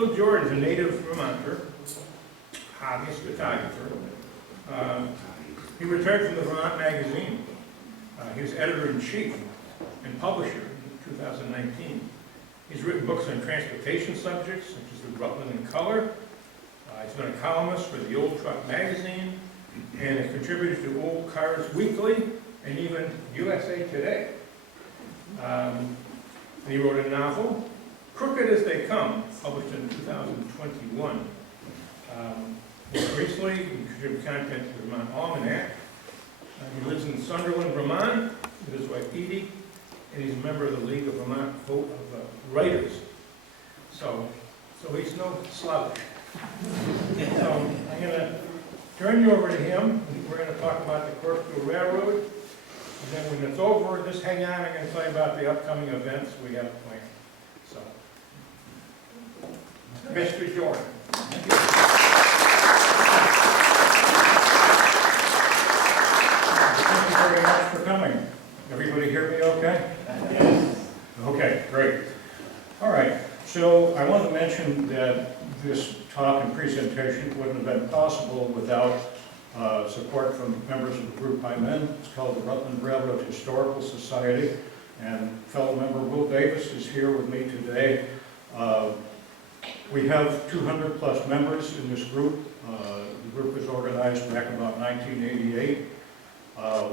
Phil Jordan's a native Vermonter, hobbyist photographer. He retired from the Vermont magazine. He was editor-in-chief and publisher in 2019. He's written books on transportation subjects, such as the Rutland in Color. He's been a columnist for the Old Truck magazine, and has contributed to Old Cars Weekly, and even USA Today. And he wrote a novel, Crooked as They Come, published in 2021. More recently, he contributed content to the Vermont Almanac. He lives in Sunderland, Vermont, with his wife Edie, and he's a member of the League of Vermont Writers. So he's no slouch. So I'm going to turn you over to him. We're going to talk about the Corkscrew Railroad. And then when it's over, just hang on. I'm going to tell you about the upcoming events we have planned. So, Mr. Jordan. Thank you. Thank you very much for coming. Everybody hear me okay? Yes. Okay, great. All right, so I want to mention that this talk and presentation wouldn't have been possible without support from members of the group I'm in. It's called the Rutland Railroad Historical Society, and fellow member Will Davis is here with me today. We have 200 plus members in this group. The group was organized back about 1988.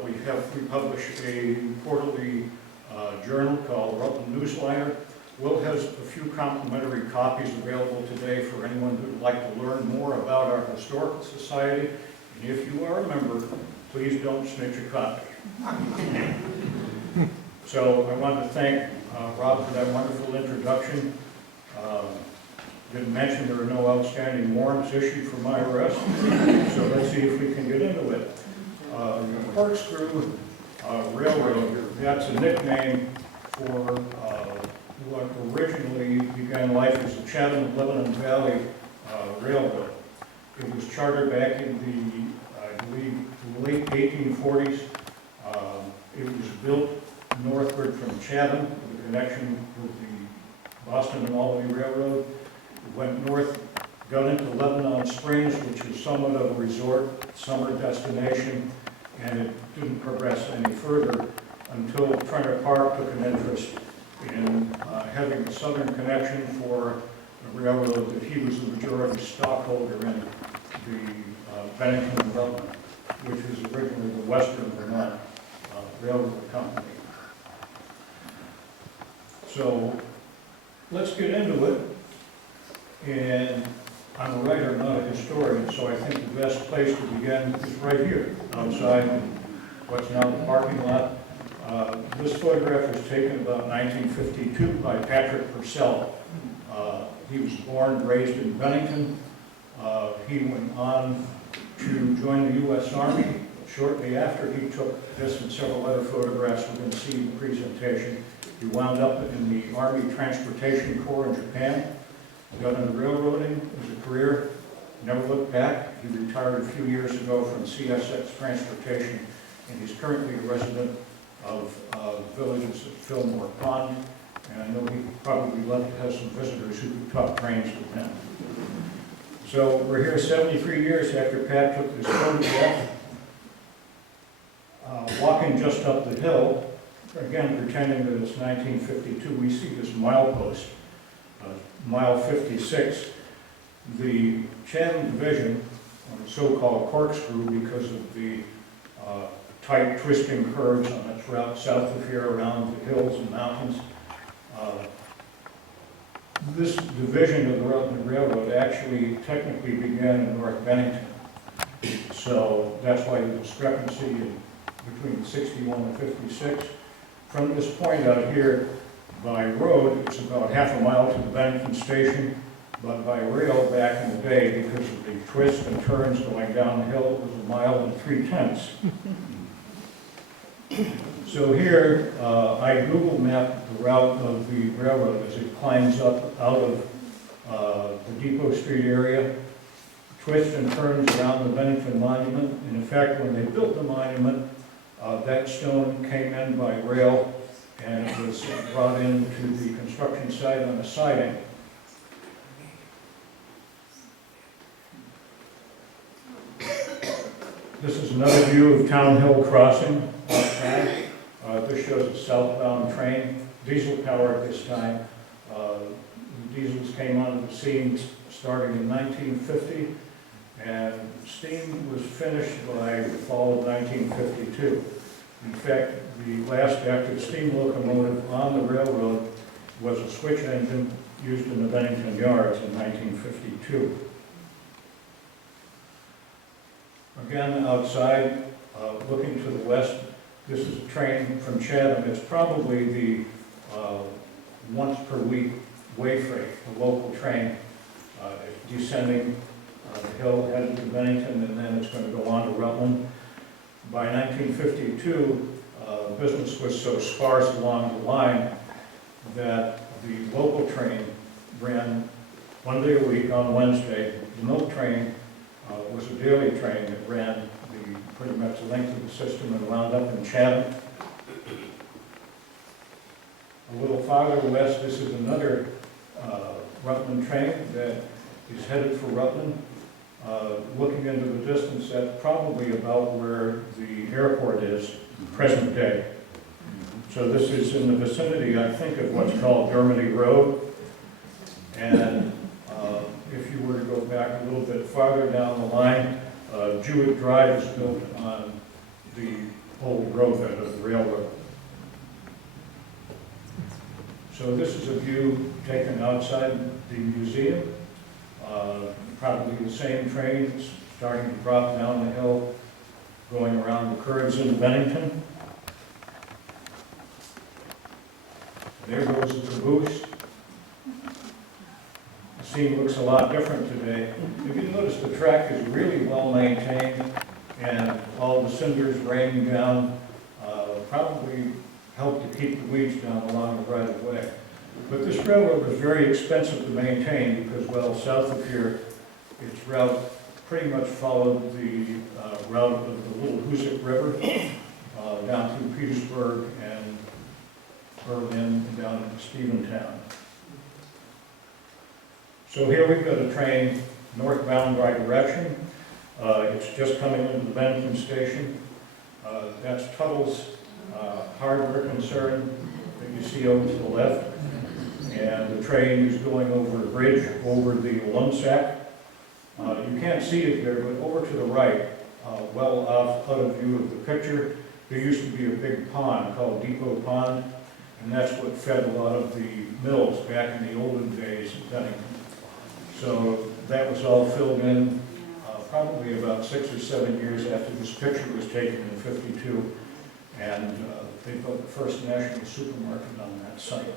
We publish a quarterly journal called Rutland Newsletter. Will has a few complimentary copies available today for anyone who would like to learn more about our historical society. And if you are a member, please don't snitch a copy. So I want to thank Rob for that wonderful introduction. Didn't mention there are no outstanding warrants issued for my arrest, so let's see if we can get into it. The Corkscrew Railroad, that's a nickname for what originally began life as the Chatham and Lebanon Valley Railroad. It was chartered back in the, I believe, late 1840s. It was built northward from Chatham with a connection with the Boston and Albany Railroad. It went north, got into Lebanon Springs, which is somewhat of a resort, summer destination, and it didn't progress any further until Trenter Park took an interest in having a southern connection for a railroad that he was the majority stockholder in, the Bennington and Rutland, which was originally the Western Vermont Railroad Company. So let's get into it. And I'm a writer, not a historian, so I think the best place to begin is right here, outside what's now the parking lot. This photograph was taken about 1952 by Patrick Purcell. He was born and raised in Bennington. He went on to join the U.S. Army. Shortly after he took this and several other photographs we're going to see in the presentation, he wound up in the Army Transportation Corps in Japan. Got into railroading as a career, never looked back. He retired a few years ago from CSX Transportation, and he's currently a resident of villages at Fillmore Pond, and I know he'd probably love to have some visitors who could talk trains with him. So we're here 73 years after Pat took this photograph, walking just up the hill, again pretending that it's 1952. We see this milepost, mile 56. The Chatham Division, or the so-called Corkscrew, because of the tight twisting curves on its route south of here around the hills and mountains. This division of the Rutland Railroad actually technically began in North Bennington. So that's why the discrepancy between 61 and 56. From this point out here by road, it's about half a mile to the Bennington station, but by rail back in the day, because of the twists and turns going down the hill, it was 1 mile and 3/10. So here, I Google mapped the route of the railroad as it climbs up out of the Depot Street area, twists and turns around the Bennington Monument. And in fact, when they built the monument, that stone came in by rail and it was brought into the construction site on a siding. This is another view of Town Hill Crossing outside. This shows a southbound train, diesel powered this time. The diesels came onto the scene starting in 1950, and steam was finished by the fall of 1952. In fact, the last active steam locomotive on the railroad was a switch engine used in the Bennington yards in 1952. Again, outside, looking to the west, this is a train from Chatham. It's probably the once per week way freight, a local train. It's descending the hill, headed to Bennington, and then it's going to go on to Rutland. By 1952, business was so sparse along the line that the local train ran 1 day a week on Wednesday. The milk train was a daily train that ran pretty much the length of the system and wound up in Chatham. A little farther west, this is another Rutland train that is headed for Rutland. Looking into the distance, that's probably about where the airport is, present day. So this is in the vicinity, I think, of what's called Dermody Road. And if you were to go back a little bit farther down the line, Jewett Drive is built on the old roadbed of the railroad. So this is a view taken outside the museum. Probably the same trains starting to drop down the hill, going around the curves in Bennington. There goes the caboose. The scene looks a lot different today. If you notice, the track is really well maintained, and all the cinders raining down probably helped to keep the weeds down along the right of way. But this railroad was very expensive to maintain because, well, south of here, its route pretty much followed the route of the Little Hoosick River down through Petersburg and Berlin and down into Steventown. So here we've got a train northbound by direction. It's just coming into the Bennington station. That's Tuttle's hardware concern that you see over to the left. And the train is going over a bridge over the Lumsac. You can't see it here, but over to the right, well off out of view of the picture, there used to be a big pond called Depot Pond, and that's what fed a lot of the mills back in the olden days in Bennington. So that was all filled in probably about 6 or 7 years after this picture was taken in '52, and they built the first national supermarket on that site.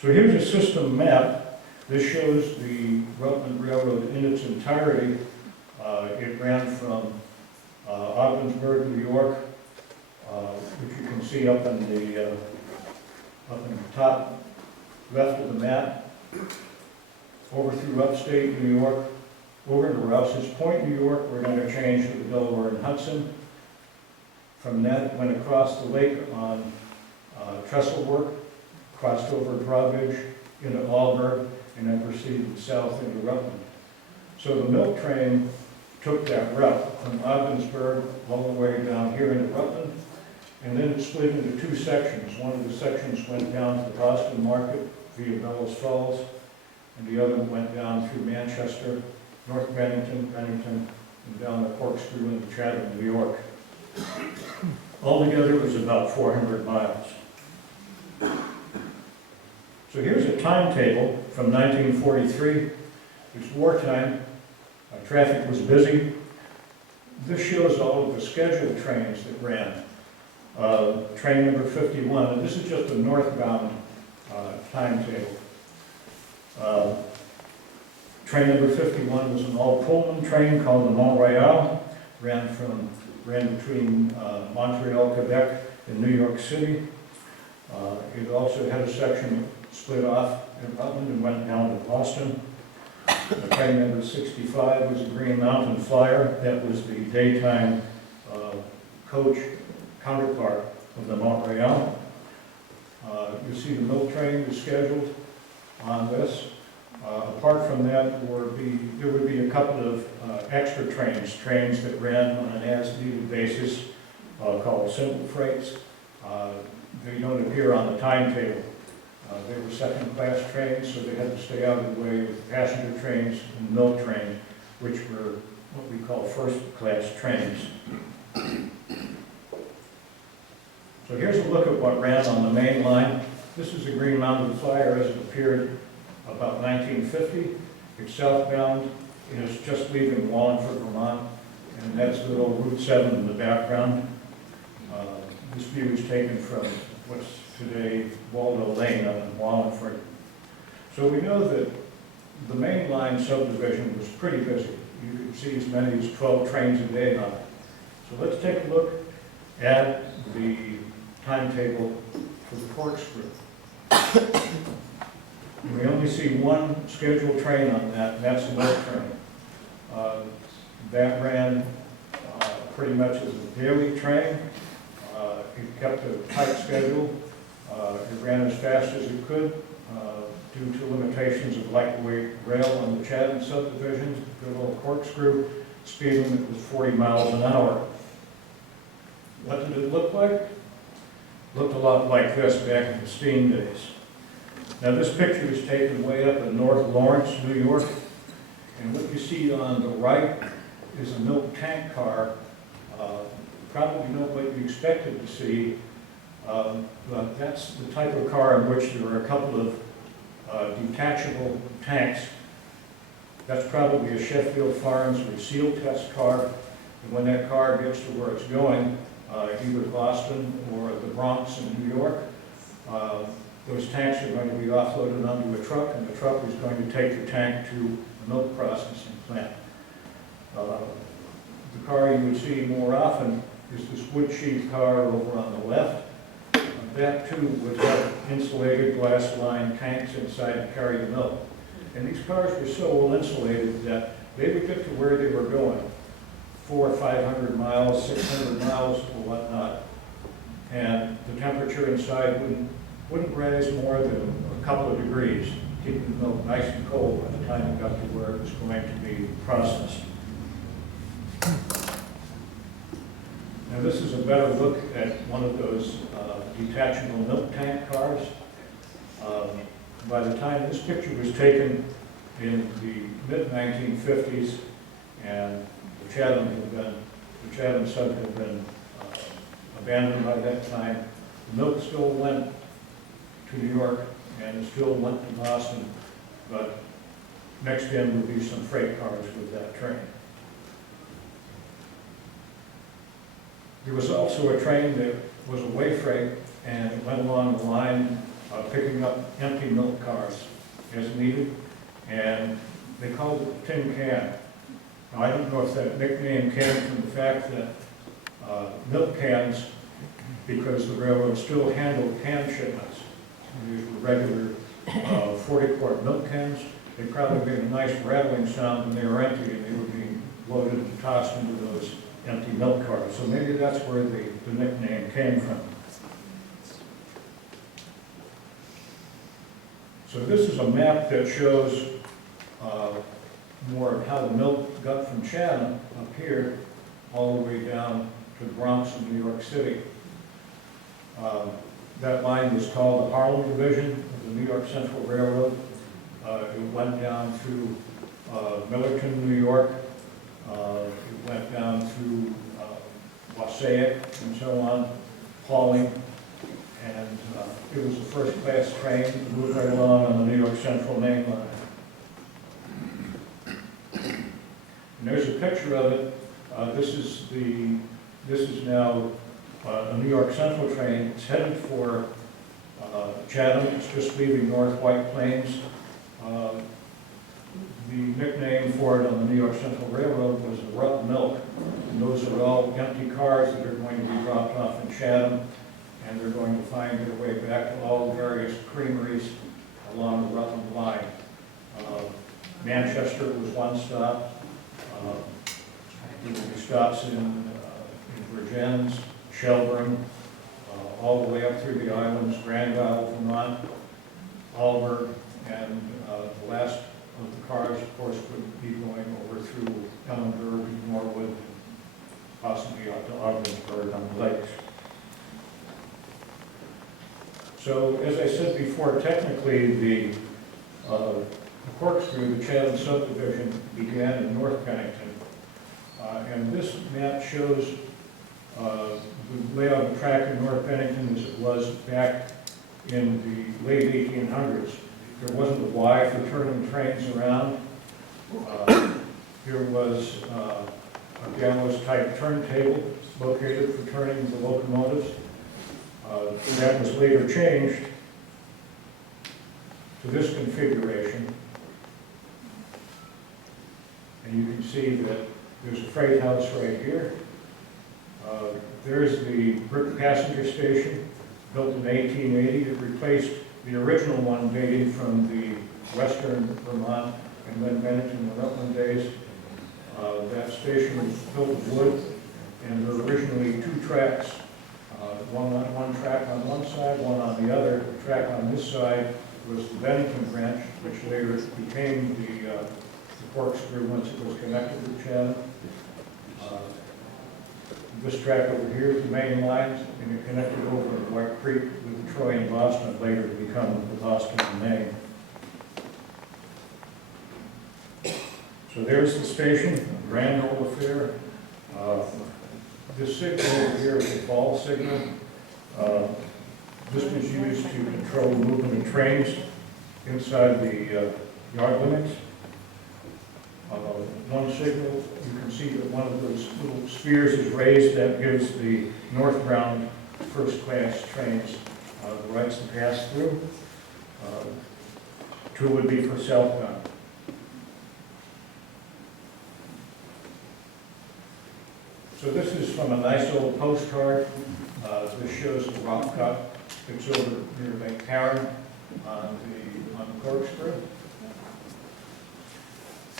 So here's a system map. This shows the Rutland Railroad in its entirety. It ran from Ogdensburg, New York, which you can see up in the top left of the map, over through upstate New York, over to Rouse's Point, New York. We're going to change to the Delaware and Hudson. From that, went across the lake on trestle work, crossed over Drawbridge into Alburg, and then proceeded south into Rutland. So the milk train took that route from Ogdensburg all the way down here into Rutland, and then it split into two sections. One of the sections went down to the Boston Market via Bellows Falls, and the other went down through Manchester, North Bennington, and down the Corkscrew into Chatham, New York. Altogether, it was about 400 miles. So here's a timetable from 1943. It's wartime. Traffic was busy. This shows all of the scheduled trains that ran. Train number 51, and this is just a northbound timetable. Train number 51 was an all-Pullman train called the Mont Royal. Ran between Montreal, Quebec, and New York City. It also had a section split off in Rutland and went down to Boston. Train number 65 was a Green Mountain Flyer. That was the daytime coach counterpart of the Mont Royal. You see the milk train is scheduled on this. Apart from that, there would be a couple of extra trains, trains that ran on an as-needed basis, called simple freights. They don't appear on the timetable. They were second-class trains, so they had to stay out of the way of passenger trains and milk trains, which were what we call first-class trains. So here's a look at what ran on the main line. This is the Green Mountain Flyer as it appeared about 1950. It's southbound, and it's just leaving Wallingford, Vermont, and that's the old Route 7 in the background. This view is taken from what's today Waldo Lane up in Wallingford. So we know that the main line subdivision was pretty busy. You could see as many as 12 trains a day on it. So let's take a look at the timetable for the Corkscrew. We only see one scheduled train on that, and that's the milk train. That ran pretty much as a daily train. It kept a tight schedule. It ran as fast as it could due to limitations of lightweight rail on the Chatham subdivision. Good old Corkscrew, speed limit was 40 miles an hour. What did it look like? Looked a lot like this back in the steam days. Now this picture is taken way up in North Lawrence, New York, and what you see on the right is a milk tank car. Probably not what you expected to see, but that's the type of car in which there are a couple of detachable tanks. That's probably a Sheffield Farms or seal test car, and when that car gets to where it's going, either Boston or the Bronx in New York, those tanks are going to be offloaded onto a truck, and the truck is going to take the tank to a milk processing plant. The car you would see more often is this wood sheath car over on the left. That too would have insulated glass-lined tanks inside to carry the milk. And these cars were so well insulated that they would get to where they were going, 400 or 500 miles, 600 miles, or whatnot. And the temperature inside wouldn't rise more than a couple of degrees, keeping the milk nice and cold by the time it got to where it was going to be processed. Now this is a better look at one of those detachable milk tank cars. By the time this picture was taken in the mid-1950s, and the Chatham sub had been abandoned by that time, the milk still went to New York and it still went to Boston, but mixed in would be some freight cars with that train. There was also a train that was a way freight, and it went along the line picking up empty milk cars as needed, and they called it Tin Can. Now, I don't know if that nickname came from the fact that milk cans, because the railroad still handled can shipments, these were regular 40-quart milk cans. They probably made a nice rattling sound when they were empty, and they would be loaded and tossed into those empty milk cars. So maybe that's where the nickname came from. So this is a map that shows more of how the milk got from Chatham up here all the way down to the Bronx in New York City. That line was called the Harlem Division of the New York Central Railroad. It went down through Millerton, New York. It went down through Wassaic and so on, hauling, and it was a first-class train that moved right along on the New York Central main line. And there's a picture of it. This is now a New York Central train. It's headed for Chatham. It's just leaving North White Plains. The nickname for it on the New York Central Railroad was the Rutland Milk. And those are all empty cars that are going to be dropped off in Chatham, and they're going to find their way back to all the various creameries along the Rutland line. Manchester was one stop. There will be stops in Virgins, Shelburne, all the way up through the islands, Grand Isle, Vermont, Alburg, and the last of the cars, of course, would be going over through Ellendale So, as I said before, technically the Corkscrew, the Chatham subdivision, began in North Bennington. And this map shows the layout of the track in North Bennington as it was back in the late 1800s. There wasn't a Y for turning trains around. Here was a gallows-type turntable located for turning the locomotives. That was later changed to this configuration. And you can see that there's a freight house right here. There's the brick passenger station, built in 1880. It replaced the original one dating from the western Vermont and then Bennington and Rutland days. That station was built of wood, and there were originally two tracks. One track on one side, one on the other. The track on this side was the Bennington branch, which later became the Corkscrew once it was connected to Chatham. This track over here is the main line, and it connected over to White Creek with Troy and Boston, later to become the Boston and Maine. So there's the station, a grand old affair. This signal over here is a ball signal. This was used to control the movement of trains inside the yard limits. One signal, you can see that one of those little spheres is raised. That gives the northbound first-class trains the rights to pass through. Two would be for southbound. So this is from a nice old postcard. This shows the rock cut that's over near Lake Karen on the Corkscrew.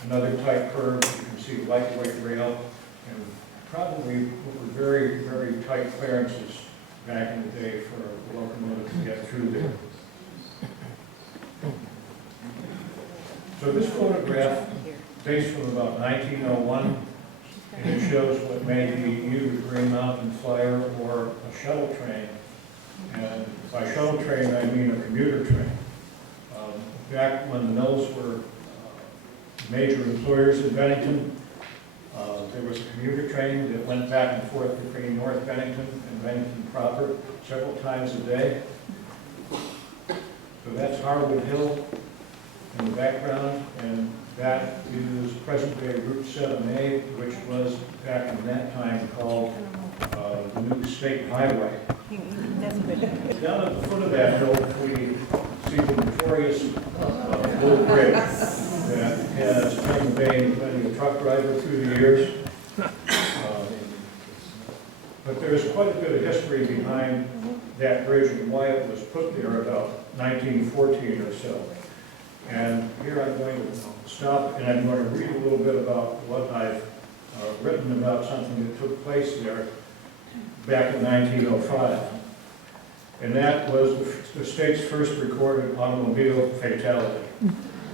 Another tight curve, you can see lightweight rail, and probably very, very tight clearances back in the day for a locomotive to get through there. So this photograph dates from about 1901, and it shows what may be either a Green Mountain Flyer or a shuttle train. And by shuttle train, I mean a commuter train. Back when the mills were major employers in Bennington, there was a commuter train that went back and forth between North Bennington and Bennington proper several times a day. So that's Harwood Hill in the background, and that is present-day Route 7A, which was back in that time called the new state highway. Down at the foot of that hill, we see the notorious Bull Bridge that has turned many a truck driver through the years. But there's quite a bit of history behind that bridge and why it was put there about 1914 or so. And here I'm going to stop and I'm going to read a little bit about what I've written about something that took place there back in 1905. And that was the state's first recorded automobile fatality.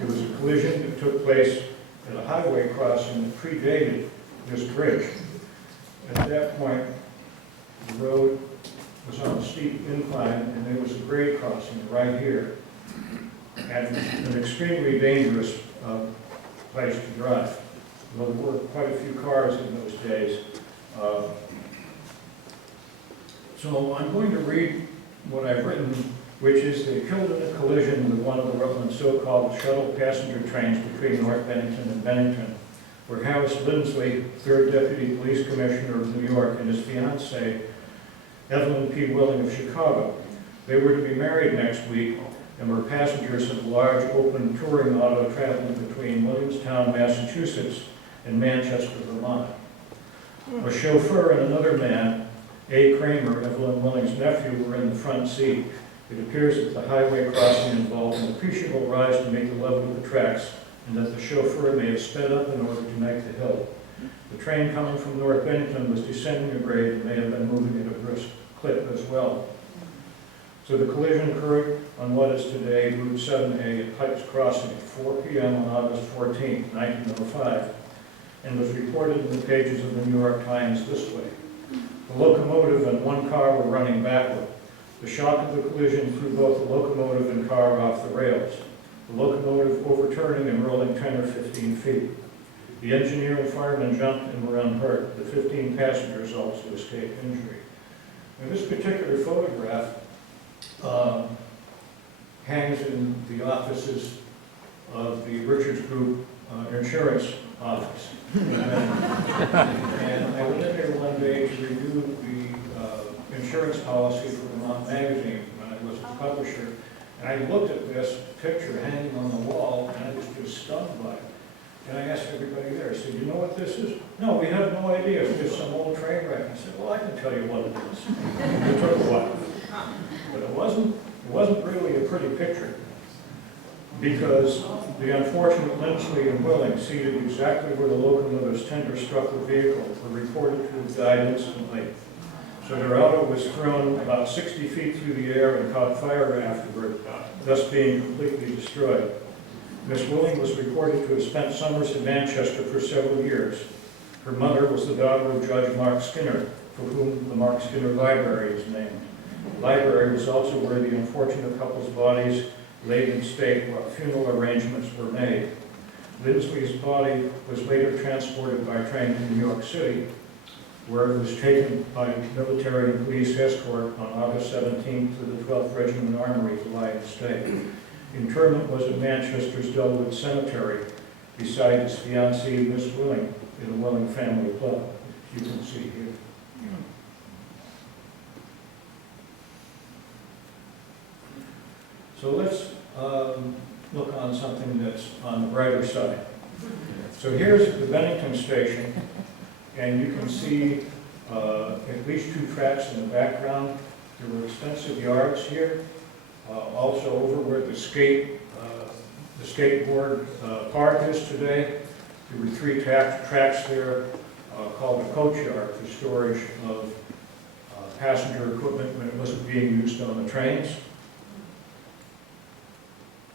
It was a collision that took place at a highway crossing that predated this bridge. At that point, the road was on a steep incline and there was a grade crossing right here. And an extremely dangerous place to drive. Well, there were quite a few cars in those days. So I'm going to read what I've written, which is they killed in a collision with one of the Rutland so-called shuttle passenger trains between North Bennington and Bennington, where Harris Lindsley, 3rd Deputy Police Commissioner of New York, and his fiancée, Evelyn P. Willing of Chicago. They were to be married next week and were passengers of a large open touring auto traveling between Williamstown, Massachusetts, and Manchester, Vermont. A chauffeur and another man, A. Kramer, Evelyn Willing's nephew, were in the front seat. It appears that the highway crossing involved an appreciable rise to meet the level of the tracks, and that the chauffeur may have sped up in order to make the hill. The train coming from North Bennington was descending a grade and may have been moving at a brisk clip as well. So the collision occurred on what is today Route 7A at Pike's Crossing at 4 p.m. on August 14, 1905, and was reported in the pages of the New York Times this way. The locomotive and one car were running backward. The shock of the collision threw both the locomotive and car off the rails, the locomotive overturning and rolling 10 or 15 feet. The engineer and fireman jumped and were unhurt. The 15 passengers also escaped injury. Now, this particular photograph hangs in the offices of the Richards Group insurance office. And I went in there one day to review the insurance policy for Vermont magazine when I was a publisher. And I looked at this picture hanging on the wall, and I was just stunned by it. And I asked everybody there, I said, you know what this is? No, we have no idea. It's just some old train wreck. I said, well, I can tell you what it is. It took a while. But it wasn't really a pretty picture, because the unfortunate Lindsley and Willing, seated exactly where the locomotive's tender struck the vehicle, were reported to have died instantly. So their auto was thrown about 60 feet through the air and caught fire afterward, thus being completely destroyed. Miss Willing was reported to have spent summers in Manchester for several years. Her mother was the daughter of Judge Mark Skinner, for whom the Mark Skinner Library is named. The library was also where the unfortunate couple's bodies laid in state while funeral arrangements were made. Lindsley's body was later transported by train to New York City, where it was taken by military and police escort on August 17th to the 12th Regiment Armory to lie in state. Interment was at Manchester's Dellwood Cemetery, beside his fiancée, Miss Willing, in the Willing family plot, as you can see here. So let's look on something that's on the brighter side. So here's the Bennington station, and you can see at least 2 tracks in the background. There were extensive yards here. Also over where the skateboard park is today, there were 3 tracks there called a coach yard for storage of passenger equipment when it wasn't being used on the trains.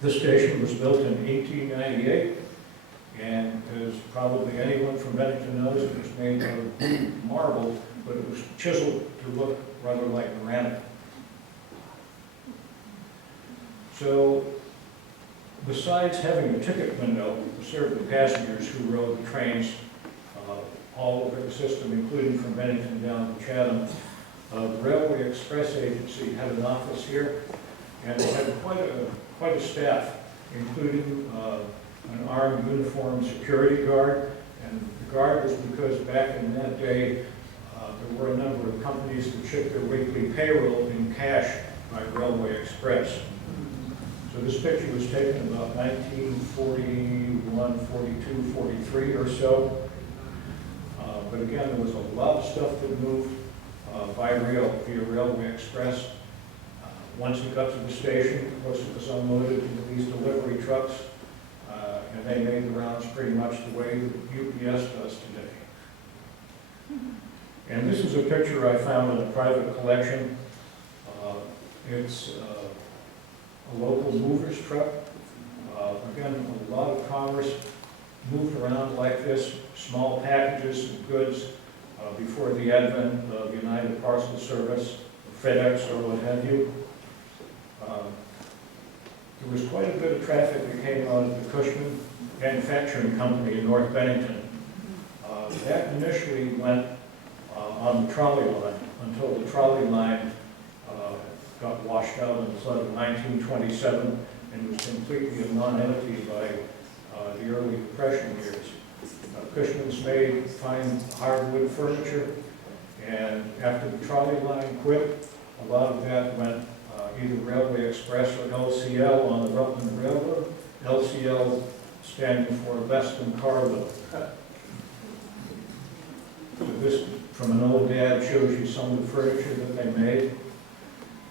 This station was built in 1898, and as probably anyone from Bennington knows, it was made out of marble, but it was chiseled to look rather like granite. So, besides having a ticket window to serve the passengers who rode the trains all over the system, including from Bennington down to Chatham, the Railway Express Agency had an office here, and it had quite a staff, including an armed uniformed security guard. And the guard was because back in that day, there were a number of companies that shipped their weekly payroll in cash by Railway Express. So this picture was taken about 1941, 42, 43 or so. But again, there was a lot of stuff that moved by rail via Railway Express. Once it got to the station, of course, it was unloaded into these delivery trucks, and they made the rounds pretty much the way that UPS does today. And this is a picture I found in a private collection. It's a local mover's truck. Again, a lot of commerce moved around like this, small packages of goods before the advent of United Parcel Service, FedEx, or what have you. There was quite a bit of traffic that came out of the Cushman Manufacturing Company in North Bennington. That initially went on the trolley line until the trolley line got washed out in the flood of 1927 and was completely a non-entity by the early Depression years. Cushman's made fine hardwood furniture, and after the trolley line quit, a lot of that went either Railway Express or LCL on the Rutland Railroad, LCL standing for less than carload. So this, from an old dad, shows you some of the furniture that they made.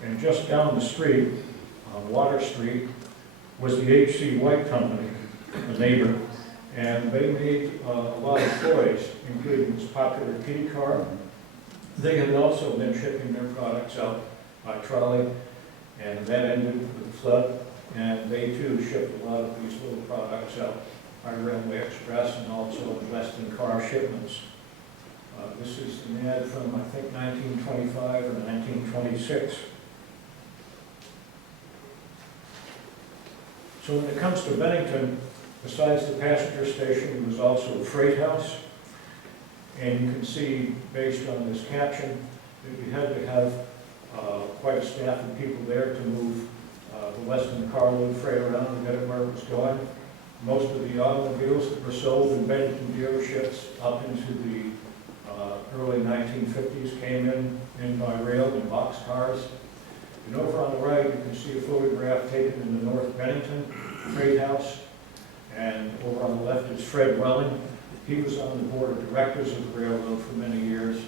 And just down the street, on Water Street, was the H.C. White Company, a neighbor, and they made a lot of toys, including this popular kitty car. They had also been shipping their products out by trolley, and that ended with the flood, and they too shipped a lot of these little products out by Railway Express and also in less than car shipments. This is an ad from, I think, 1925 or 1926. So when it comes to Bennington, besides the passenger station, there was also a freight house. And you can see, based on this caption, that you had to have quite a staff of people there to move the less than carload freight around and get it where it was going. Most of the automobiles that were sold in Bennington dealerships up into the early 1950s came in by rail in boxcars. And over on the right, you can see a photograph taken in the North Bennington Freight House. And over on the left is Fred Welling. He was on the board of directors of the railroad for many years,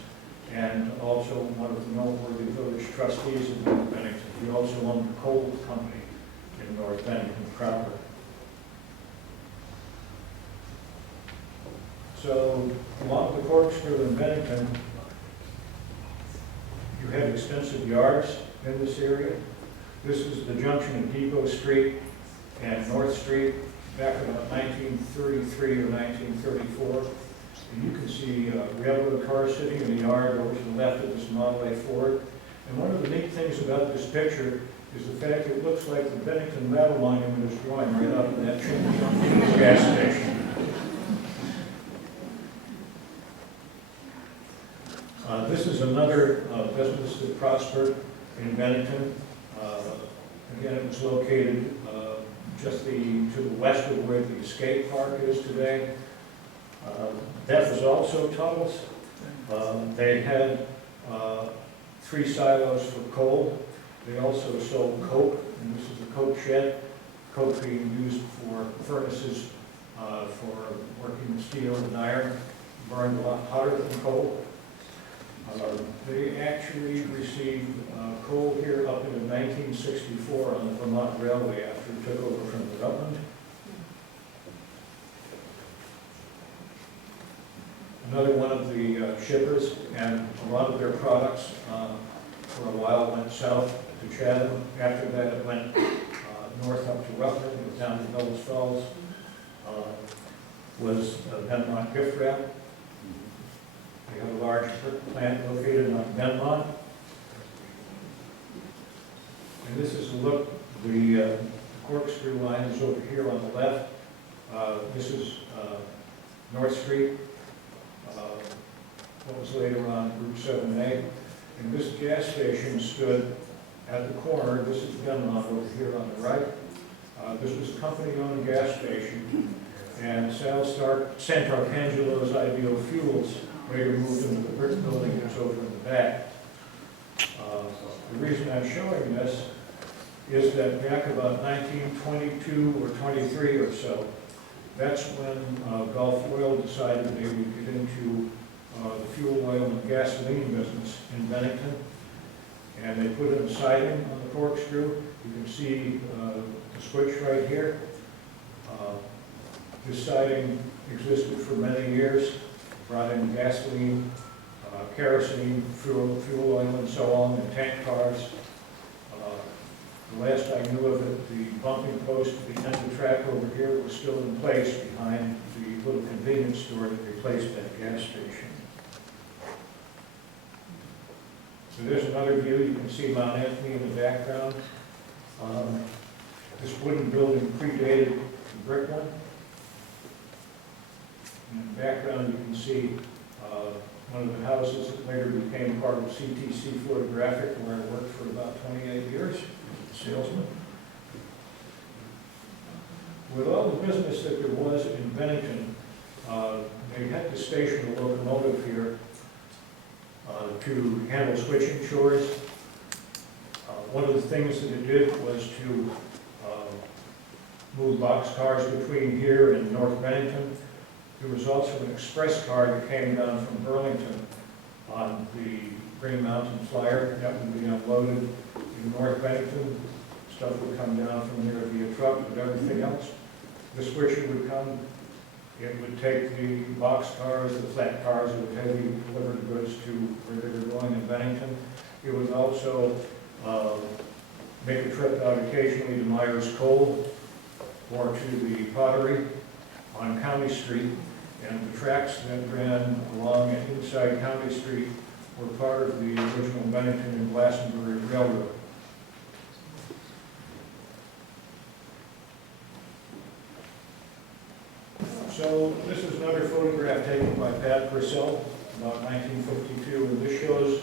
and also one of the noteworthy village trustees of North Bennington. He also owned the coal company in North Bennington proper. So along the Corkscrew in Bennington, you had extensive yards in this area. This is the junction of Depot Street and North Street back in about 1933 or 1934. And you can see railroad cars sitting in the yard over to the left of this Model A Ford. And one of the neat things about this picture is the fact it looks like the Bennington Metal Monument is drawing right out of that chimney in this gas station. This is another business that prospered in Bennington. Again, it was located just to the west of where the skate park is today. That was also tunnels. They had 3 silos for coal. They also sold coke, and this is the coke shed. Coke being used for furnaces for working with steel and iron, burned a lot hotter than coal. They actually received coal here up into 1964 on the Vermont Railway after it took over from the Rutland. Another one of the shippers, and a lot of their products for a while went south to Chatham. After that it went north up to Rutland and down to Bellows Falls. Was Vermont gift wrap. They have a large plant located on Bennington. And this is a look, the corkscrew line is over here on the left. This is North Street, what was later on Route 7A. And this gas station stood at the corner. This is Bennington over here on the right. This was a company-owned gas station. And Sant'Arcangelo's Ideal Fuels later moved into the brick building that's over in the back. The reason I'm showing this is that back about 1922 or 23 or so, that's when Gulf Oil decided they would get into the fuel oil and gasoline business in Bennington. And they put in siding on the corkscrew. You can see the switch right here. This siding existed for many years. Brought in gasoline, kerosene, fuel oil, and so on, and tank cars. The last I knew of it, the bumping post at the end of the track over here was still in place behind the little convenience store that replaced that gas station. So there's another view. You can see Mount Anthony in the background. This wooden building predated the brick one. In the background, you can see one of the houses that later became part of CTC Photographic, where I worked for about 28 years as a salesman. With all the business that there was in Bennington, they had to station a locomotive here to handle switching chores. One of the things that it did was to move boxcars between here and North Bennington. There was also an express car that came down from Burlington on the Green Mountain Flyer. That would be unloaded in North Bennington. Stuff would come down from there via truck, but everything else. The switcher would come. It would take the boxcars, the flat cars, it would heavy delivered goods to where they were going in Bennington. It would also make a trip out occasionally to Myers Coal or to the Pottery on County Street. And the tracks that ran along and inside County Street were part of the original Bennington and Glastonbury Railroad. So this is another photograph taken by Pat Purcell about 1952, and this shows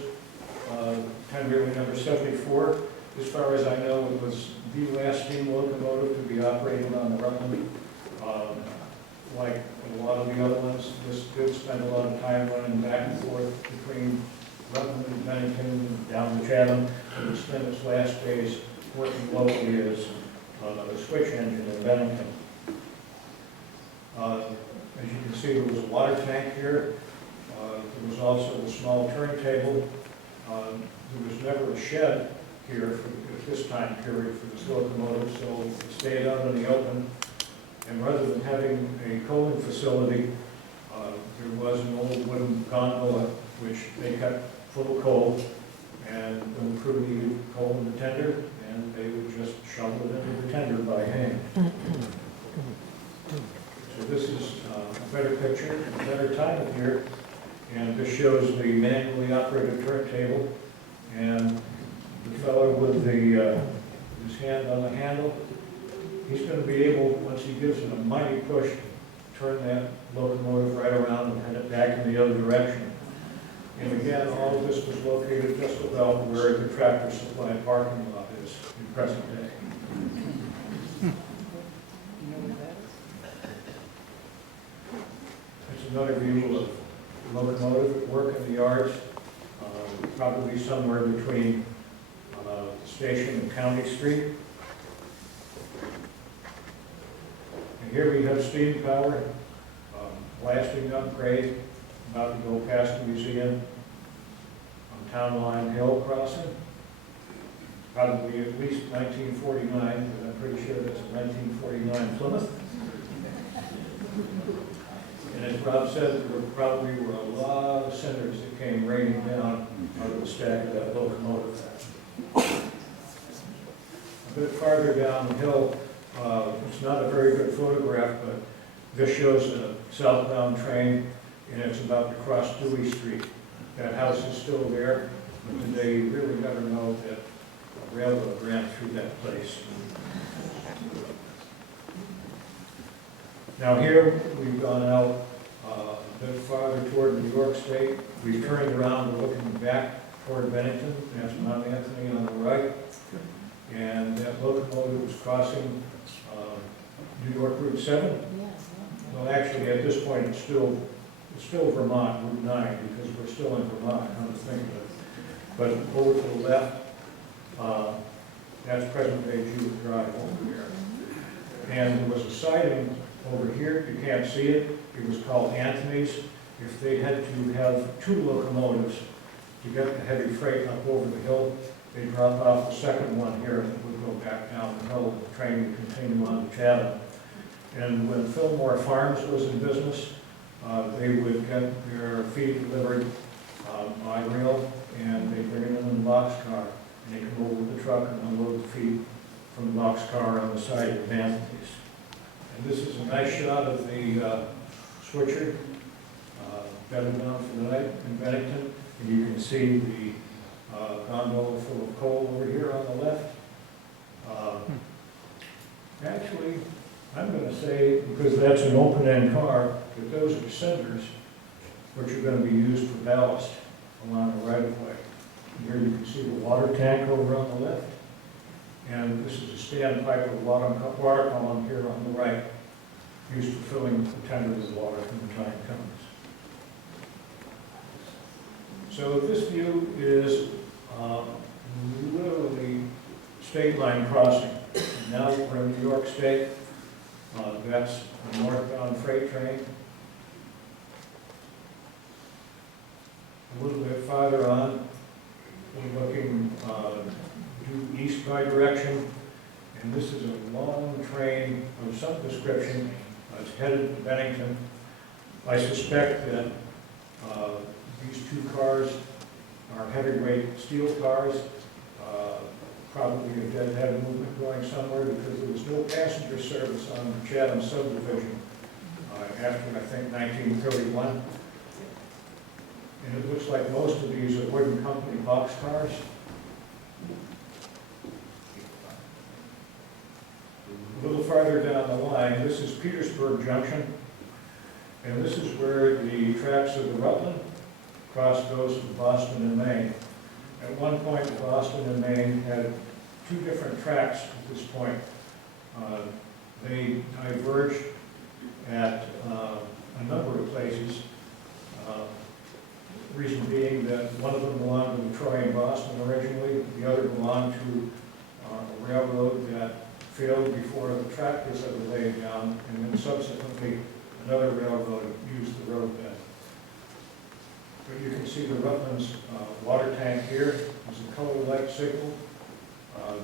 time railway number 74. As far as I know, it was the last steam locomotive to be operated on the Rutland. Like a lot of the other ones, this did spend a lot of time running back and forth between Rutland and Bennington and down to Chatham, and it spent its last days working locally as a switch engine in Bennington. As you can see, there was a water tank here. There was also a small turntable. There was never a shed here at this time period for this locomotive, so it stayed out in the open. And rather than having a coaling facility, there was an old wooden gondola which they kept full of coal, and when the crew needed coal in the tender, and they would just shovel it into the tender by hand. So this is a better picture, a better time of year, and this shows the manually operated turntable, and the fellow with his hand on the handle, he's going to be able, once he gives it a mighty push, turn that locomotive right around and head it back in the other direction. And again, all of this was located just about where the Tractor Supply parking lot is in present day. It's another view of locomotive at work in the yards, probably somewhere between the station and County Street. And here we have steam power, blasting upgrade, about to go past the museum on Town Line Hill crossing. Probably at least 1949, but I'm pretty sure that's a 1949 Plymouth. And as Rob said, there probably were a lot of cinders that came raining down out of the stack of that locomotive. A bit farther down the hill, it's not a very good photograph, but this shows a southbound train, and it's about to cross Dewey Street. That house is still there, but today you really never know that a railroad ran through that place. Now here, we've gone out a bit farther toward New York State. We've turned around and looking back toward Bennington. That's Mount Anthony on the right. And that locomotive was crossing New York Route 7. Well, actually, at this point, it's still Vermont Route 9, because we're still in Vermont, come to think of it. But over to the left, that's present-day Jewett Drive over there. And there was a siding over here. You can't see it. It was called Anthony's. If they had to have two locomotives to get the heavy freight up over the hill, they'd drop off the second one here and it would go back down the hill. The train would continue on to Chatham. And when Fillmore Farms was in business, they would get their feed delivered by rail, and they bring it in the boxcar, and they come over with the truck and unload the feed from the boxcar on the side of Anthony's. And this is a nice shot of the switcher bedded down for the night in Bennington, and you can see the gondola full of coal over here on the left. Actually, I'm going to say, because that's an open-end car, that those are cinders, which are going to be used for ballast along the right-of-way. Here you can see the water tank over on the left, and this is a standpipe with water column here on the right, used for filling the tender with water when the time comes. So this view is literally state line crossing. And now we're in New York State. That's a northbound freight train. A little bit farther on, we're looking due east by direction, and this is a long train of some description. It's headed to Bennington. I suspect that these two cars are heavyweight steel cars, probably a deadhead movement going somewhere, because there was no passenger service on the Chatham SubDivision after, I think, 1931. And it looks like most of these are wooden company boxcars. A little farther down the line, this is Petersburg Junction. And this is where the tracks of the Rutland cross those of Boston and Maine. At one point, Boston and Maine had two different tracks at this point. They diverged at a number of places. Reason being that one of them belonged to Troy and Boston originally, the other belonged to a railroad that failed before the track was ever laid down, and then subsequently another railroad used the road bed. But you can see the Rutland's water tank here. There's a color light signal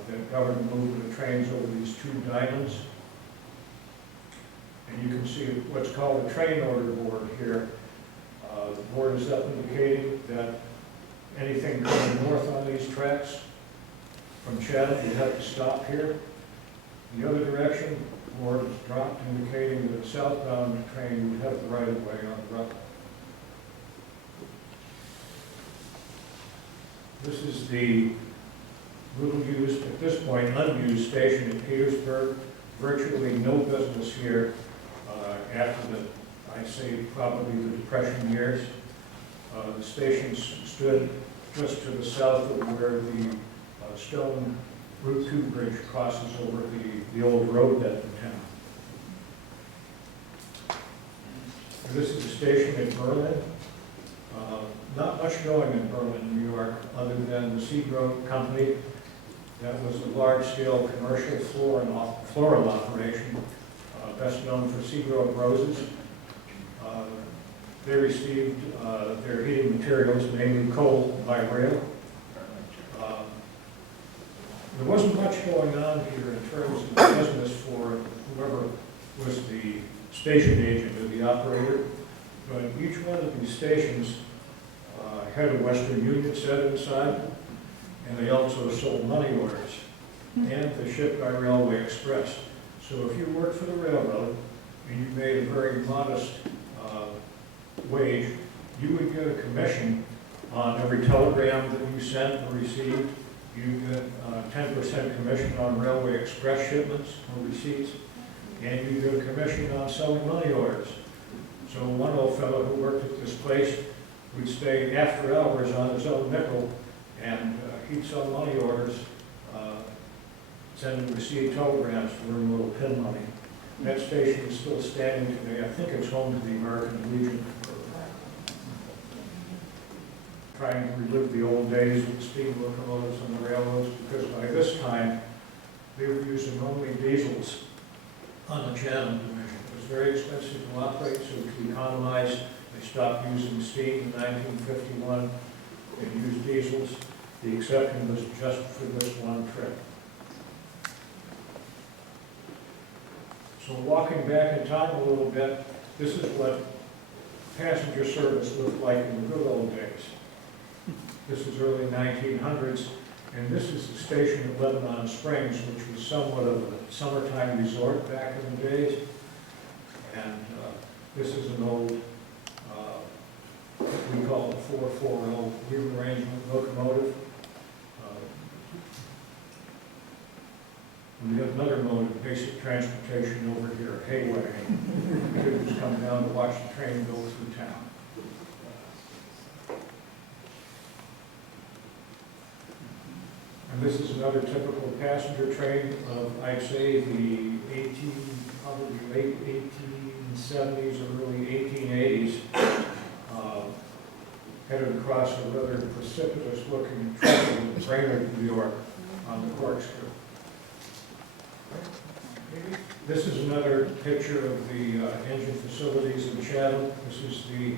that governed the movement of trains over these two diamonds. And you can see what's called a train order board here. The board is up indicating that anything going north on these tracks from Chatham, you have to stop here. The other direction, the board is dropped indicating that a southbound train would have the right of way on the Rutland. This is the little used, at this point, unused station in Petersburg. Virtually no business here after the, I'd say, probably the Depression years. The station stood just to the south of where the stone Route 2 bridge crosses over the old road bed in town. This is a station in Berlin. Not much going in Berlin, New York, other than the Seagrove Company. That was a large-scale commercial floral operation, best known for Seagrove roses. They received their heating materials, mainly coal, by rail. There wasn't much going on here in terms of business for whoever was the station agent or the operator, but each one of these stations had a Western Union set inside, and they also sold money orders, and they shipped by Railway Express. So if you worked for the railroad and you made a very modest wage, you would get a commission on every telegram that you sent or received. You get 10% commission on Railway Express shipments or receipts, and you get a commission on selling money orders. So one old fellow who worked at this place would stay after hours on his own nickel, and he'd sell money orders, send and receive telegrams for earn a little pin money. That station is still standing today. I think it's home to the American Legion. Trying to relive the old days with steam locomotives on the railroads, because by this time they were using only diesels on the Chatham division. It was very expensive to operate, so to economize, they stopped using steam in 1951 and used diesels. The exception was just for this one trip. So walking back in time a little bit, this is what passenger service looked like in the good old days. This is early 1900s, and this is the station at Lebanon Springs, which was somewhat of a summertime resort back in the days. And this is an old, we call it a 440 wheel arrangement locomotive. And we have another mode of basic transportation over here, a hay wagon. People just come down to watch the train go through town. And this is another typical passenger train of, I'd say, the probably late 1870s or early 1880s, headed across a rather precipitous-looking track in Brainerd, New York, on the Corkscrew. This is another picture of the engine facilities in Chatham. This is the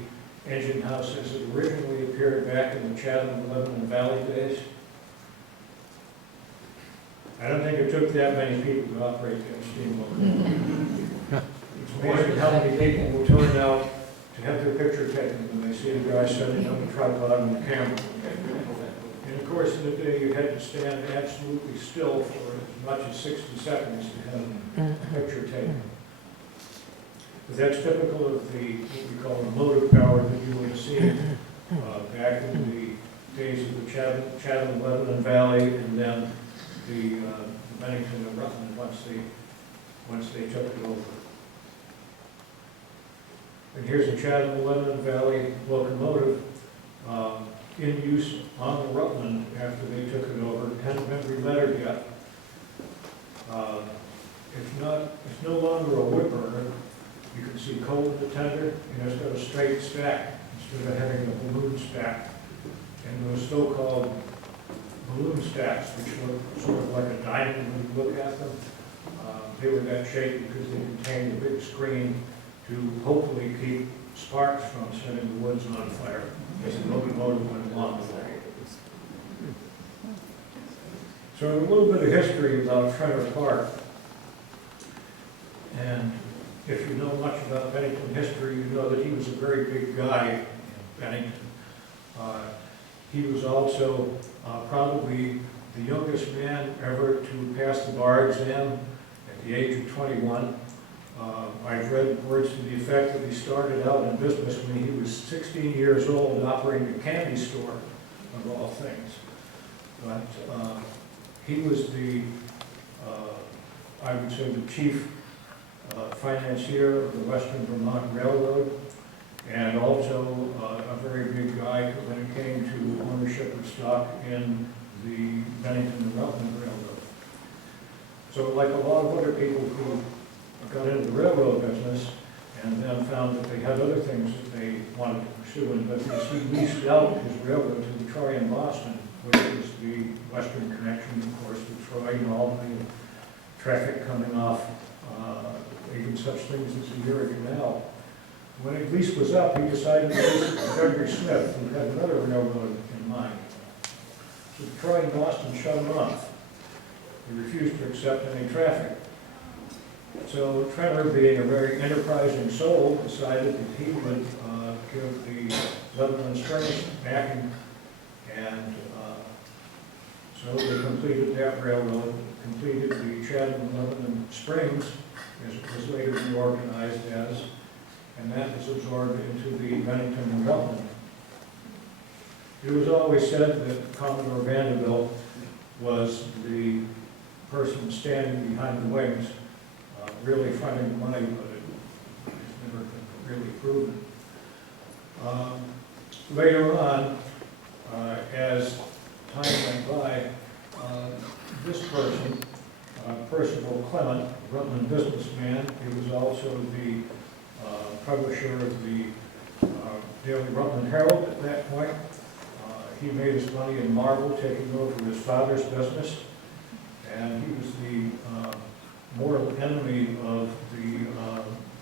engine house as it originally appeared back in the Chatham and Lebanon Valley days. I don't think it took that many people to operate that steam locomotive. It's amazing how many people will turn out to have their picture taken when they see the guy setting up a tripod and a camera. And of course, in the day, you had to stand absolutely still for as much as 60 seconds to have a picture taken. But that's typical of the, what we call the motive power that you would have seen back in the days of the Chatham, Lebanon Valley, and then the Bennington and Rutland once they took it over. And here's a Chatham Lebanon Valley locomotive in use on the Rutland after they took it over. It hasn't been relettered yet. It's no longer a wood burner. You can see coal in the tender, and it's got a straight stack instead of having a balloon stack. And those so-called balloon stacks, which look sort of like a diamond when you look at them, they were that shape because they contained a big screen to hopefully keep sparks from setting the woods on fire as the locomotive went along the way. So a little bit of history about Frederick Park. And if you know much about Bennington history, you know that he was a very big guy in Bennington. He was also probably the youngest man ever to pass the bar exam at the age of 21. I've read words to the effect that he started out in business when he was 16 years old operating a candy store, of all things. But he was the, I would say, the chief financier of the Western Vermont Railroad, and also a very big guy when it came to ownership of stock in the Bennington and Rutland Railroad. So like a lot of other people who got into the railroad business and then found that they had other things that they wanted to pursue in business, he leased out his railroad to the Troy and Boston, which was the Western connection, of course, with Troy and Albany, traffic coming off, even such things as the Erie Canal. When his lease was up, he decided to lease it to Gregory Smith, who had another railroad in mind. So Troy and Boston shut him off. He refused to accept any traffic. So Trevor, being a very enterprising soul, decided that he would give the Lebanon Springs backing, and so they completed that railroad, completed the Chatham Lebanon Springs, as it was later reorganized as, and that was absorbed into the Bennington and Rutland. It was always said that Commodore Vanderbilt was the person standing behind the wings, really fronting the money, but it's never been really proven. Later on, as time went by, this person, Percival Clement, Rutland businessman, he was also the publisher of the Daily Rutland Herald at that point. He made his money in marble, taking over his father's business, and he was the mortal enemy of the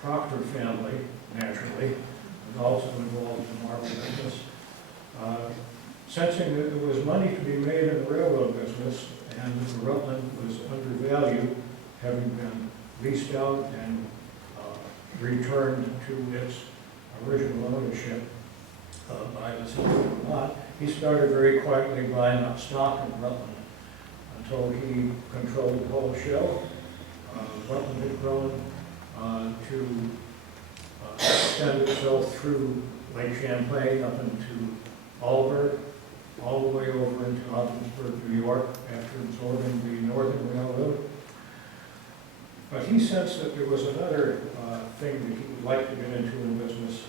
Proctor family, naturally, and also involved in the marble business. Sensing that there was money to be made in the railroad business and that the Rutland was undervalued, having been leased out and returned to its original ownership by the city of Vermont, he started very quietly buying up stock in Rutland until he controlled the whole show. Rutland had grown to extend itself through Lake Champlain up into Alburg, all the way over into Ogdensburg, New York, after absorbing the Northern Railroad. But he sensed that there was another thing that he would like to get into in business,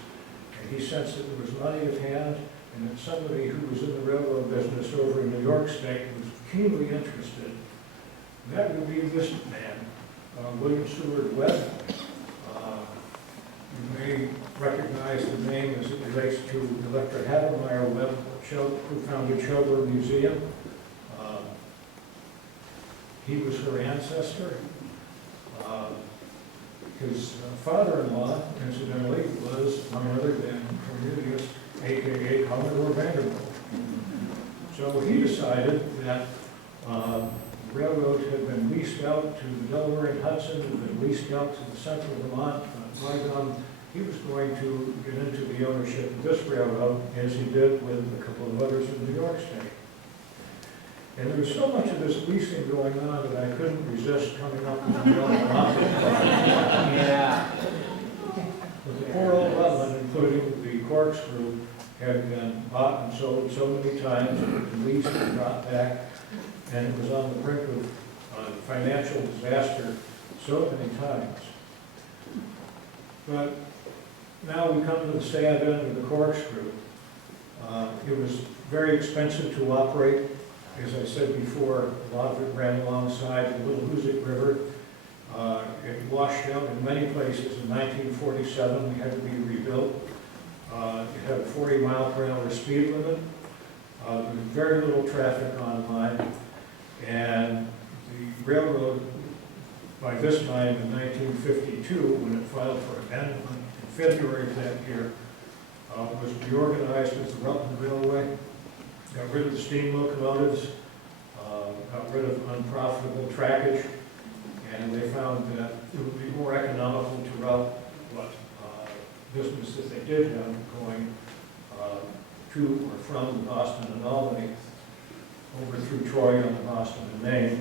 and he sensed that there was money at hand, and that somebody who was in the railroad business over in New York State was keenly interested. And that would be this man, William Seward Webb. You may recognize the name as it relates to Electra Hadelmeyer Webb, who founded Shelburne Museum. He was her ancestor. His father-in-law, incidentally, was none other than Cornelius, a.k.a. Commodore Vanderbilt. So he decided that the railroad had been leased out to the Delaware and Hudson, had been leased out to the central Vermont. He was going to get into the ownership of this railroad, as he did with a couple of others in New York State. And there was so much of this leasing going on that I couldn't resist coming up with my own profit. Yeah. But the poor old Rutland, including the Corkscrew, had been bought and sold so many times, it was leased and brought back, and it was on the brink of financial disaster so many times. But now we come to the sad end of the Corkscrew. It was very expensive to operate. As I said before, a lot of it ran alongside the Little Hoosick River. It washed out in many places. In 1947, we had to be rebuilt. It had a 40-mile-per-hour speed limit. There was very little traffic on the line, and the railroad, by this time in 1952, when it filed for abandonment in February of that year, was reorganized as the Rutland Railway, got rid of the steam locomotives, got rid of unprofitable trackage, and they found that it would be more economical to route what businesses they did have going to or from Boston and Albany over through Troy on Boston and Maine.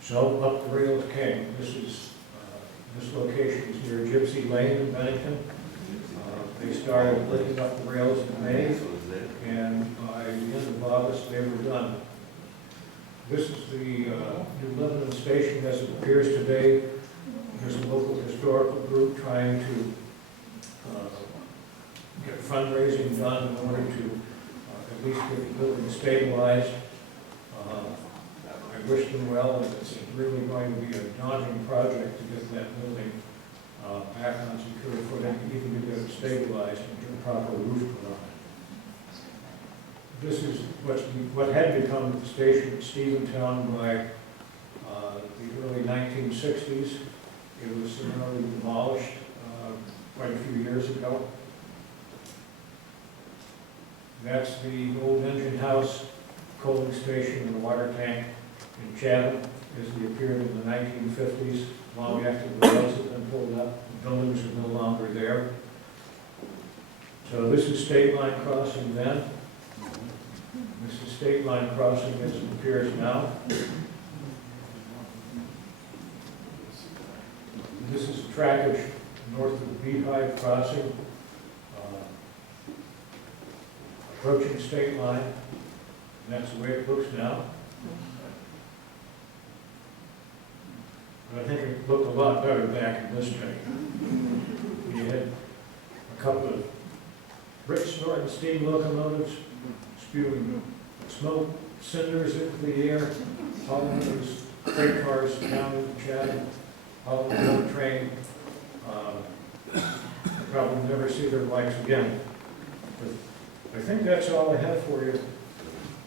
So up the rails came. This location is near Gypsy Lane in Bennington. They started lifting up the rails in May, and by the end of August they were done. This is the New Lebanon station as it appears today. There's a local historical group trying to get fundraising done in order to at least get the building stabilized. I wish them well, and it's really going to be a daunting project to get that building back on secure footing, even to get it stabilized and get a proper roof put on it. This is what had become the station at Steventown by the early 1960s. It was summarily demolished quite a few years ago. That's the old engine house, coaling station, and the water tank in Chatham, as they appeared in the 1950s, long after the rails had been pulled up. The buildings are no longer there. So this is State Line Crossing then. This is State Line Crossing as it appears now. This is trackage north of the Beehive Crossing, approaching State Line. And that's the way it looks now. But I think it looked a lot better back in this day. We had a couple of brick-snorting steam locomotives spewing smoke cinders into the air, hauling those freight cars down into Chatham, hauling the train. Probably never see their likes again. But I think that's all I have for you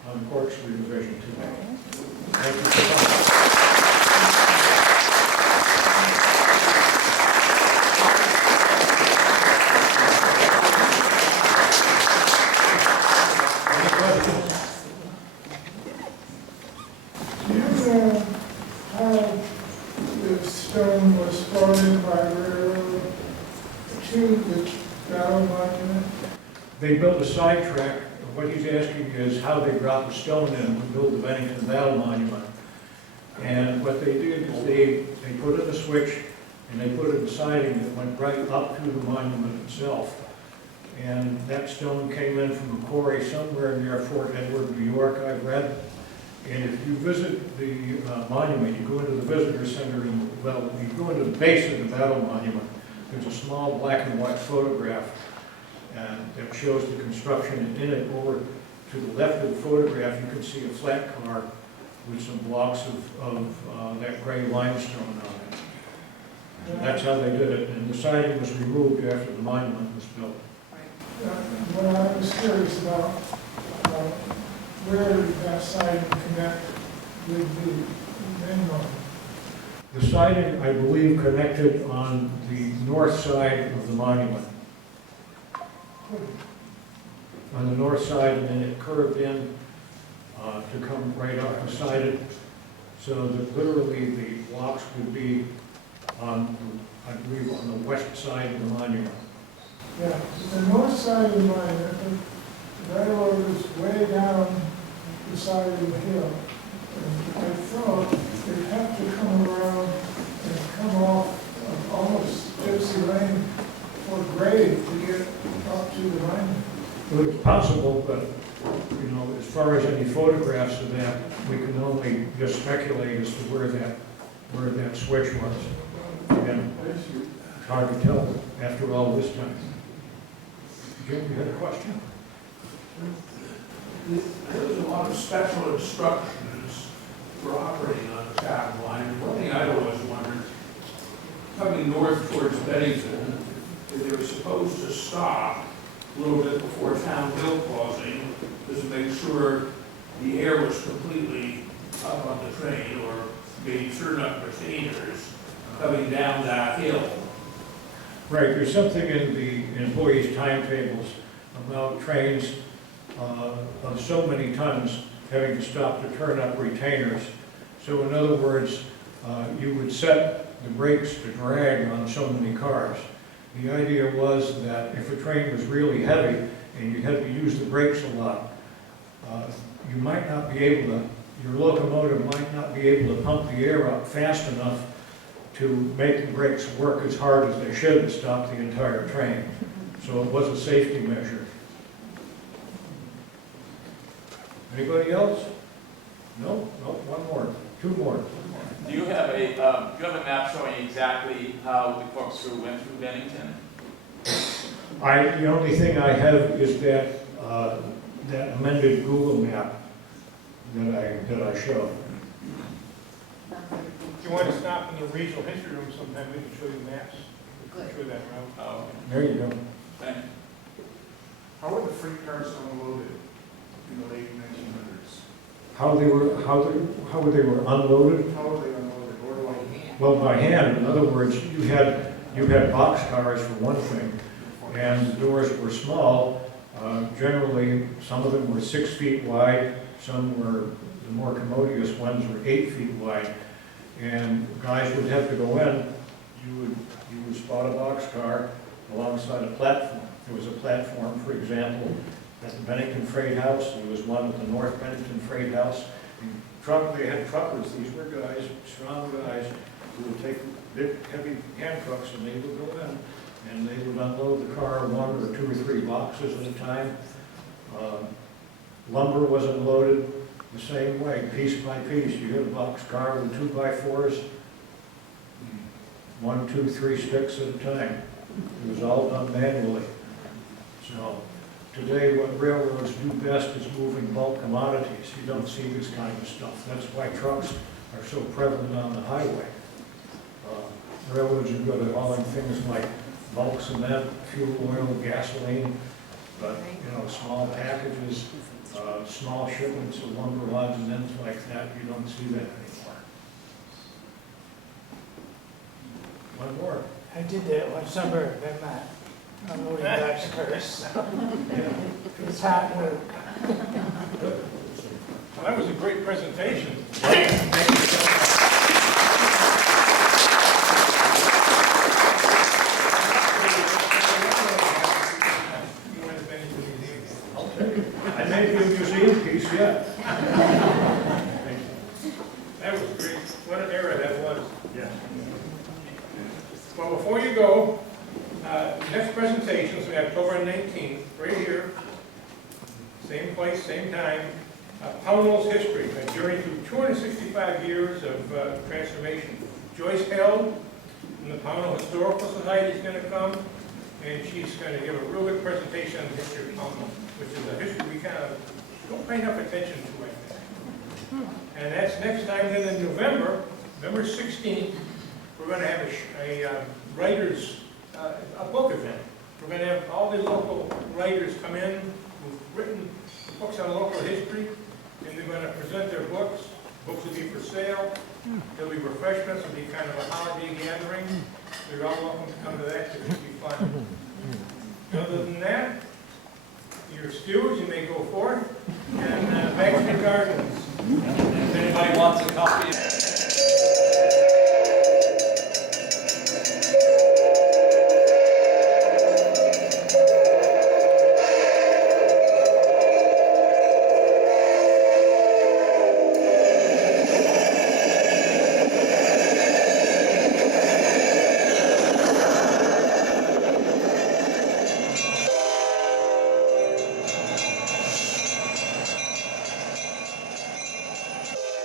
on Corkscrew Division today. Thank you for coming. Stone was brought in by railroad to the battle monument. They built a sidetrack. What he's asking is how they brought the stone in to build the Bennington Battle Monument. And what they did is they put in a switch and they put in a siding that went right up to the monument itself. And that stone came in from a quarry somewhere near Fort Edward, New York, I've read. And if you visit the monument, you go into the visitor center, and well, you go into the base of the battle monument, there's a small black and white photograph that shows the construction, and in it over to the left of the photograph you can see a flat car with some blocks of that gray limestone on it. And that's how they did it, and the siding was removed after the monument was built. What I was curious about, where did that siding connect with the main one? The siding, I believe, connected on the north side of the monument. On the north side, and then it curved in to come right up beside it, so that literally the blocks would be on, I believe, on the west side of the monument. Yeah, the north side of the monument, the railroad is way down the side of the hill. And I thought they'd have to come around and come off of almost Gypsy Lane for grade to get up to the monument. Well, it's possible, but, you know, as far as any photographs of that, we can only just speculate as to where that switch was. And It's hard to tell after all this time. Jim, you had a question? There's a lot of special instructions for operating on the Chatham line. And one thing I always wondered, coming north towards Bennington, if they were supposed to stop a little bit before Town Hill Crossing, just to make sure the air was completely up on the train, or maybe turn up retainers coming down that hill. Right, there's something in the employees' timetables about trains of so many tons having to stop to turn up retainers. So in other words, you would set the brakes to drag on so many cars. The idea was that if a train was really heavy and you had to use the brakes a lot, you might not be able to, your locomotive might not be able to pump the air up fast enough to make the brakes work as hard as they should and stop the entire train. So it was a safety measure. Anybody else? No? No, one more, two more. Do you have a map showing exactly how the corkscrew went through Bennington? The only thing I have is that, that amended Google map that I show. If you want to stop in the regional history room sometime, we can show you maps. Good. Show that around. Oh, There you go. thank you. How were the freight cars unloaded in the late 1900s? How they were unloaded? How were they unloaded? Or by hand? Well, by hand. In other words, you had boxcars for one thing, and the doors were small. Generally, some of them were 6 feet wide. Some were, the more commodious ones were 8 feet wide. And guys would have to go in. You would spot a boxcar alongside a platform. There was a platform, for example, at the Bennington Freight House. There was one at the North Bennington Freight House. They had truckers. These were guys, strong guys, who would take big, heavy hand trucks, and they would go in, and they would unload the car 1 or 2 or 3 boxes at a time. Lumber was unloaded the same way, piece by piece. You had a boxcar with 2x4s, 1, 2, 3 sticks at a time. It was all done manually. So today, what railroads do best is moving bulk commodities. You don't see this kind of stuff. That's why trucks are so prevalent on the highway. Railroads are good at hauling things like bulk cement, fuel oil, gasoline, but, small packages, small shipments of lumber, odds and ends like that, you don't see that anymore. One more. I did that one summer in Vermont, unloading boxcars. It's hard work. Well, that was a great presentation. I may be a museum piece yet. That was great. What an era that was. Yeah. Well, before you go, next presentation is October 19th, right here. Same place, same time. Pownell's History, a journey through 265 years of transformation. Joyce Held from the Pownell Historical Society is going to come, and she's going to give a real good presentation on the history of Pownell, which is a history we kind of don't pay enough attention to, I think. And that's next time. Then in November 16th, we're going to have a writers, a book event. We're going to have all the local writers come in who've written books on local history, and they're going to present their books. Books will be for sale. There'll be refreshments. It'll be kind of a holiday gathering. You're all welcome to come to that. It should be fun. Other than that, your stewards, you may go forth and back to the gardens. If anybody wants a copy.